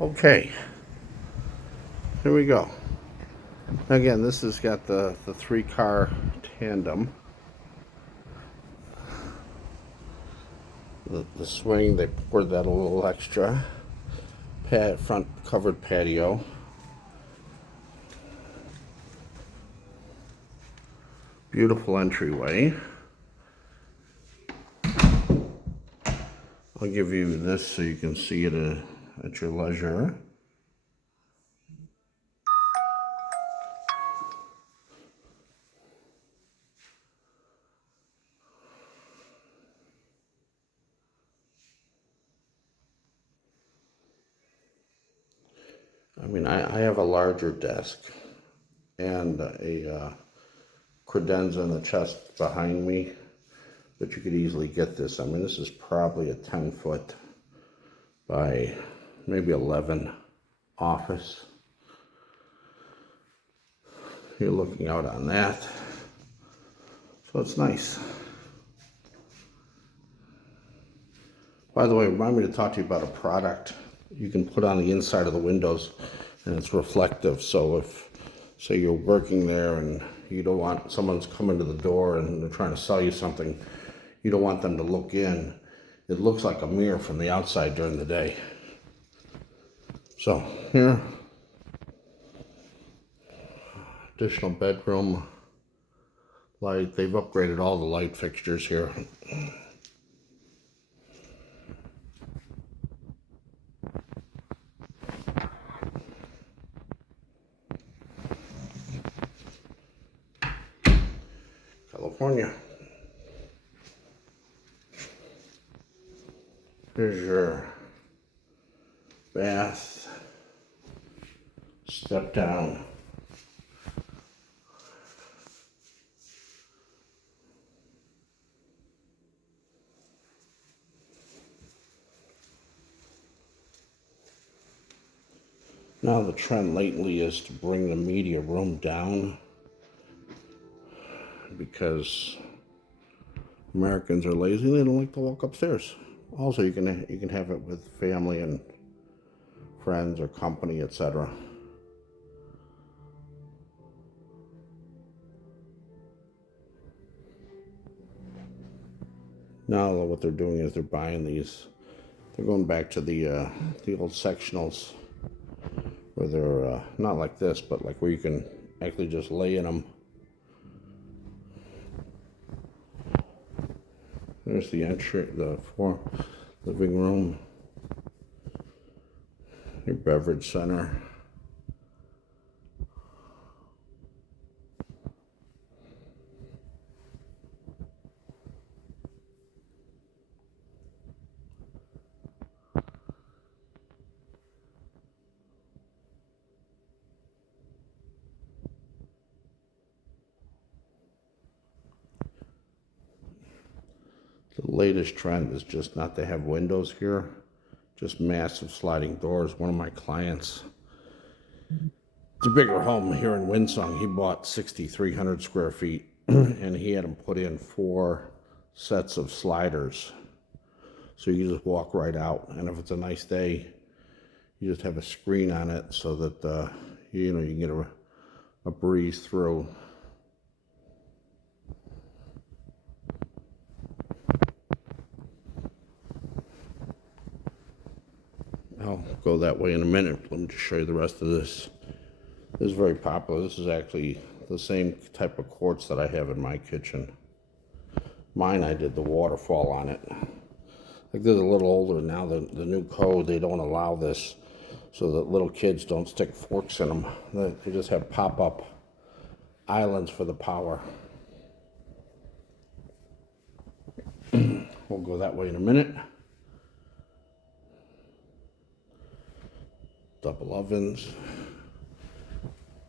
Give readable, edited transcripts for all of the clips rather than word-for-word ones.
Okay, here we go. Again, this has got the 3-car tandem. The swing, they poured that a little extra. Front covered patio. Beautiful entryway. I'll give you this so you can see it at your leisure. I mean, I have a larger desk and a credenza in the chest behind me, but you could easily get this. I mean, this is probably a 10-foot by maybe 11 office. You're looking out on that, so it's nice. By the way, remind me to talk to you about a product you can put on the inside of the windows, and it's reflective. So if, say, you're working there and you don't want someone's coming to the door and they're trying to sell you something, you don't want them to look in. It looks like a mirror from the outside during the day. So here, additional bedroom light. They've upgraded all the light fixtures here. California. Here's your bath, step down. Now the trend lately is to bring the media room down because Americans are lazy. They don't like to walk upstairs. Also, you can have it with family and friends or company, etc. Now what they're doing is they're buying these. They're going back to the old sectionals where they're not like this, but like where you can actually just lay in them. There's the entry, the living room, your beverage center. The latest trend is just not to have windows here, just massive sliding doors. One of my clients, it's a bigger home here in Winsong. He bought 6,300 square feet and he had them put in 4 sets of sliders. So you just walk right out. And if it's a nice day, you just have a screen on it so that, you can get a breeze through. I'll go that way in a minute. Let me just show you the rest of this. This is very popular. This is actually the same type of quartz that I have in my kitchen. Mine, I did the waterfall on it. Like this is a little older now. The new code, they don't allow this so that little kids don't stick forks in them. They just have pop-up islands for the power. We'll go that way in a minute. Double ovens.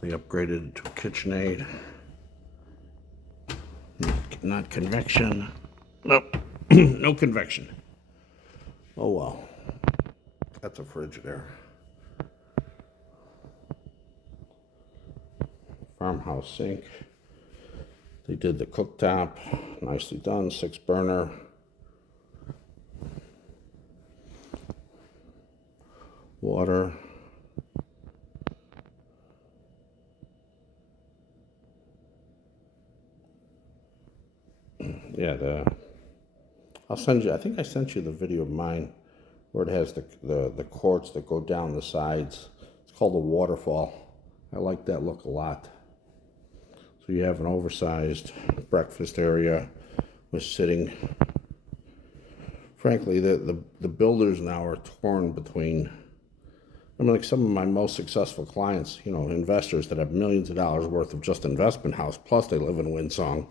They upgraded to KitchenAid. Not convection. Nope. No convection. Oh well. That's a Frigidaire. Farmhouse sink. They did the cooktop. Nicely done. 6-burner. Water. water. Yeah, I'll send you, I think I sent you the video of mine where it has the quartz that go down the sides. It's called a waterfall. I like that look a lot. So you have an oversized breakfast area with sitting. Frankly, the builders now are torn between, I mean, like some of my most successful clients, you know, investors that have millions of dollars worth of just investment house, plus they live in Windsong,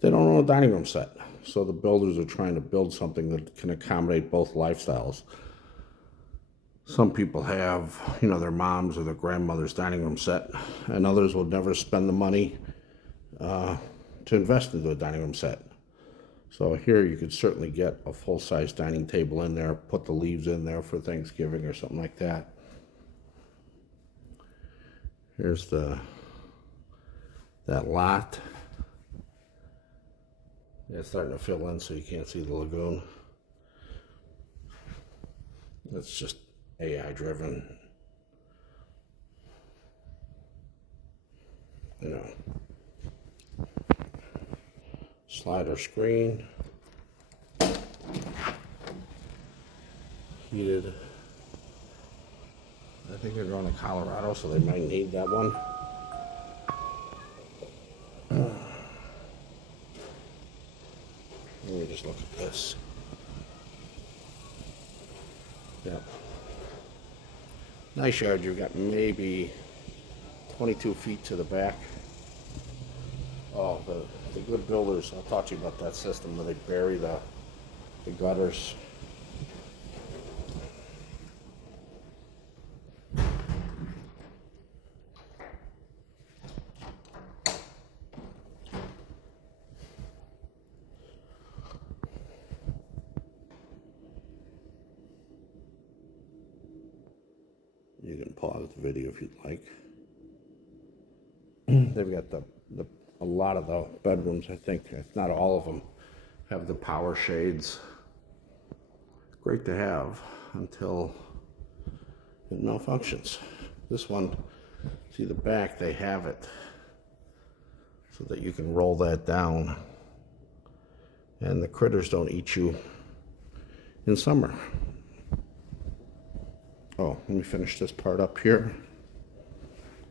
they don't own a dining room set. So the builders are trying to build something that can accommodate both lifestyles. Some people have, you know, their mom's or their grandmother's dining room set, and others will never spend the money to invest into a dining room set. So here you could certainly get a full-size dining table in there, put the leaves in there for Thanksgiving or something like that. Here's that lot. Yeah, it's starting to fill in so you can't see the lagoon. That's just AI driven. You know. Slider screen. Heated. I think they're going to Colorado, so they might need that one. Let me just look at this. Yep. Nice yard. You've got maybe 22 feet to the back. Oh, the good builders, I'll talk to you about that system where they bury the gutters. You can pause the video if you'd like. They've got a lot of the bedrooms, I think, if not all of them, have the power shades. Great to have until it malfunctions. This one, see the back, they have it so that you can roll that down and the critters don't eat you in summer. Oh, let me finish this part up here.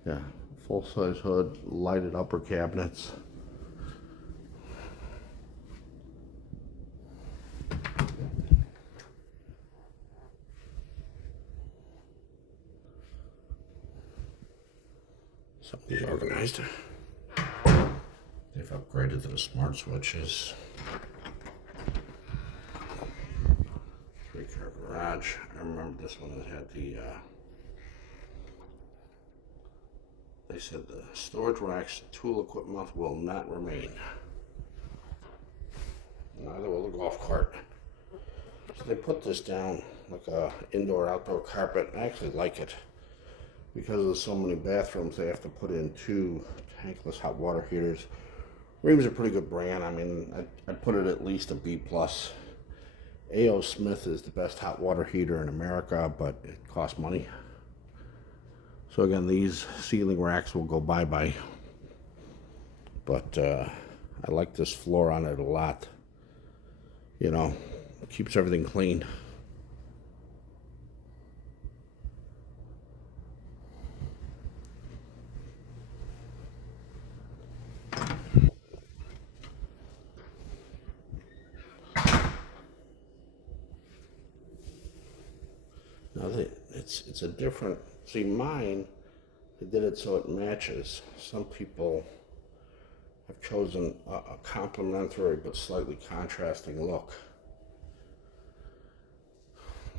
Yeah, full-size hood, lighted upper cabinets. Something's organized. They've upgraded to the smart switches. 3-car garage. I remember this one that had the, they said the storage racks, tool equipment will not remain. Neither will the golf cart. So they put this down like a indoor-outdoor carpet. I actually like it. Because of so many bathrooms, they have to put in 2 tankless hot water heaters. Rheem's a pretty good brand. I mean, I'd put it at least a B+. A.O. Smith is the best hot water heater in America, but it costs money. So again, these ceiling racks will go bye-bye. But I like this floor on it a lot. You know, it keeps everything clean. Now it's a different, see mine, they did it so it matches. Some people have chosen a complementary but slightly contrasting look.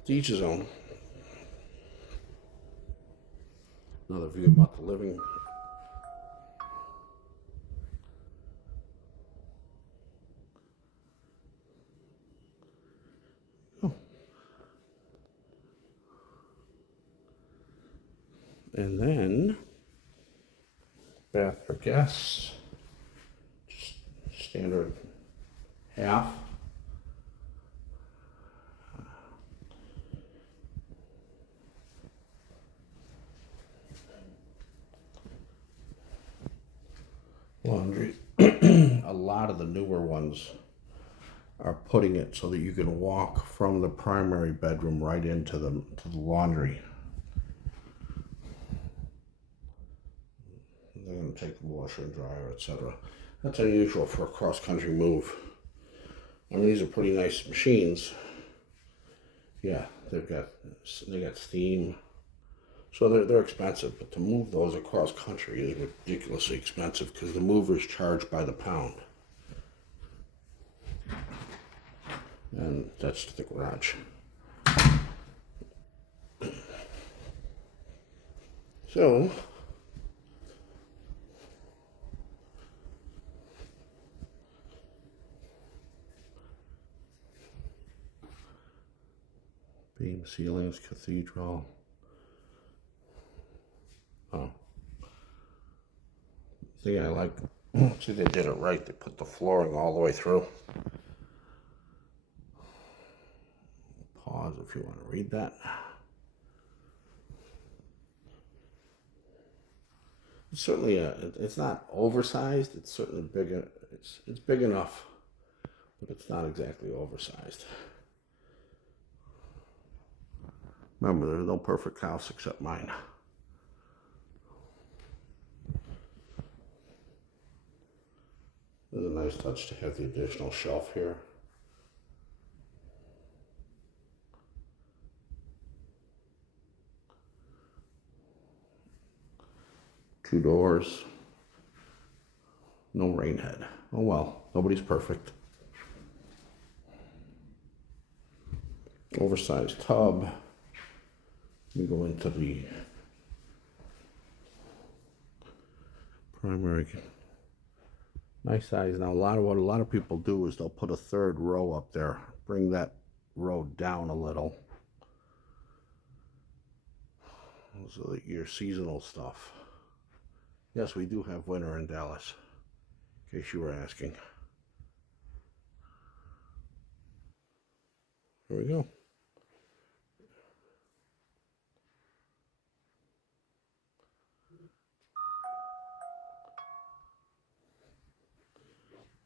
To each his own. Another view about the living. Oh. And then, bath for guests. Just standard half. laundry. A lot of the newer ones are putting it so that you can walk from the primary bedroom right into the laundry. They're going to take the washer and dryer, etc. That's unusual for a cross-country move. I mean, these are pretty nice machines. Yeah, they got steam, so they're expensive. But to move those across country is ridiculously expensive because the mover's charged by the pound, and that's the garage. So beam ceilings, cathedral. Oh, see, I like. See, they did it right. They put the flooring all the way through. Pause if you want to read that. It's certainly it's not oversized. It's certainly big. It's big enough, but it's not exactly oversized. Remember, there's no perfect house except mine. There's a nice touch to have the additional shelf here. Two doors. No rain head. Oh well, nobody's perfect. Oversized tub. We go into the primary. Nice size. Now, what a lot of people do is they'll put a third row up there. Bring that row down a little. So that your seasonal stuff. Yes, we do have winter in Dallas, in case you were asking. Here we go.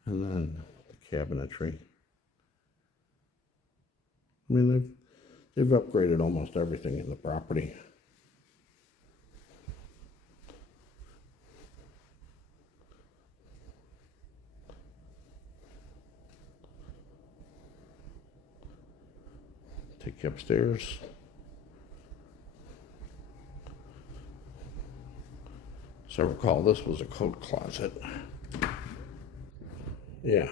And then the cabinetry. I mean, they've upgraded almost everything in the property. Take you upstairs. So I recall this was a coat closet. Yeah.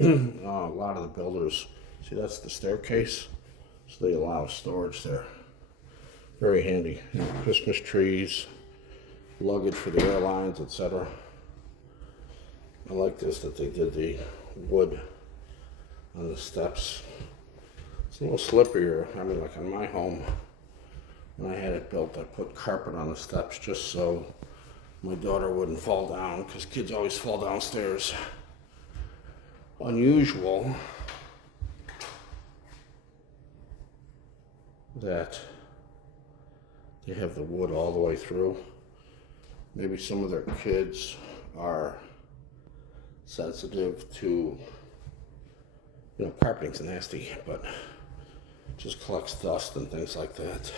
A lot of the builders, see, that's the staircase, so they allow storage there. Very handy. You know, Christmas trees, luggage for the airlines, etc. I like this that they did the wood on the steps. It's a little slipperier. I mean, like in my home, when I had it built, I put carpet on the steps just so my daughter wouldn't fall down, because kids always fall downstairs. Unusual that they have the wood all the way through. Maybe some of their kids are sensitive to, you know, carpeting's nasty, but it just collects dust and things like that.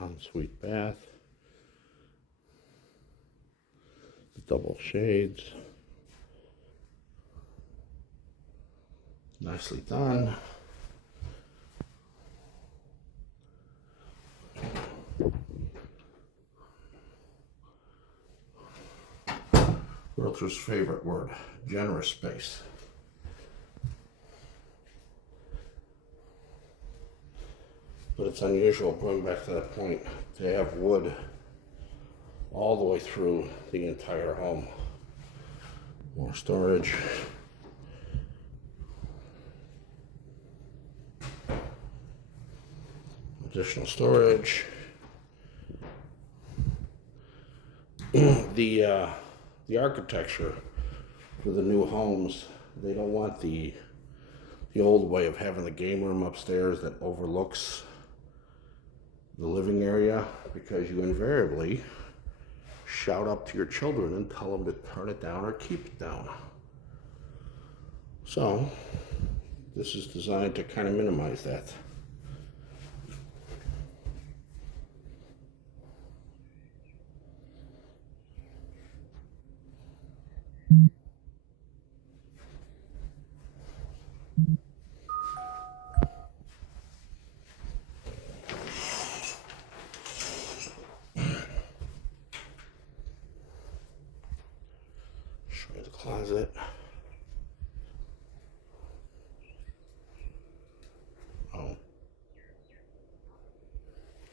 Ensuite bath, the double shades, nicely done. Realtor's favorite word, generous space. But it's unusual, going back to that point, to have wood all the way through the entire home. More storage. Additional storage. The architecture for the new homes, they don't want the the old way of having the game room upstairs that overlooks the living area, because you invariably shout up to your children and tell them to turn it down or keep it down. So this is designed to kind of minimize that. Show you the closet. Oh,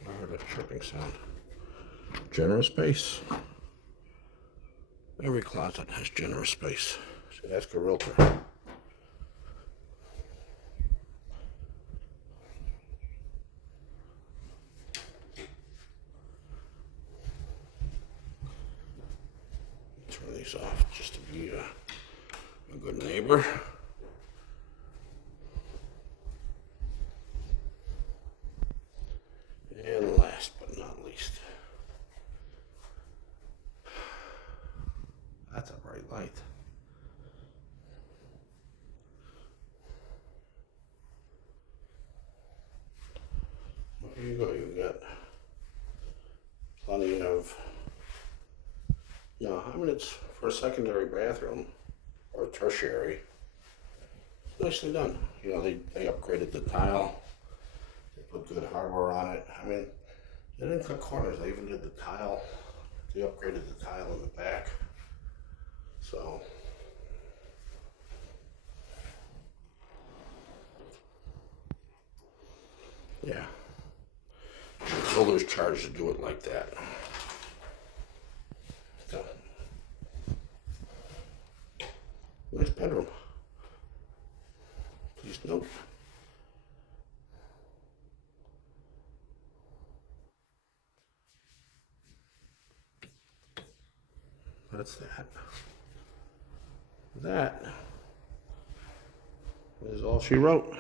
I heard a chirping sound. Generous space. Every closet has generous space. Should ask a realtor. Turn these off just to be a good neighbor. And last but not least, that's a bright light. Well, here you go. You got plenty of, I mean, it's for a secondary bathroom or tertiary. Nicely done. They upgraded the tile. They put good hardware on it. I mean, they didn't cut corners. They even did the tile. They upgraded the tile in the back. So, yeah. Builders charged to do it like that. So, nice bedroom. Please note. That's that. That is all she wrote.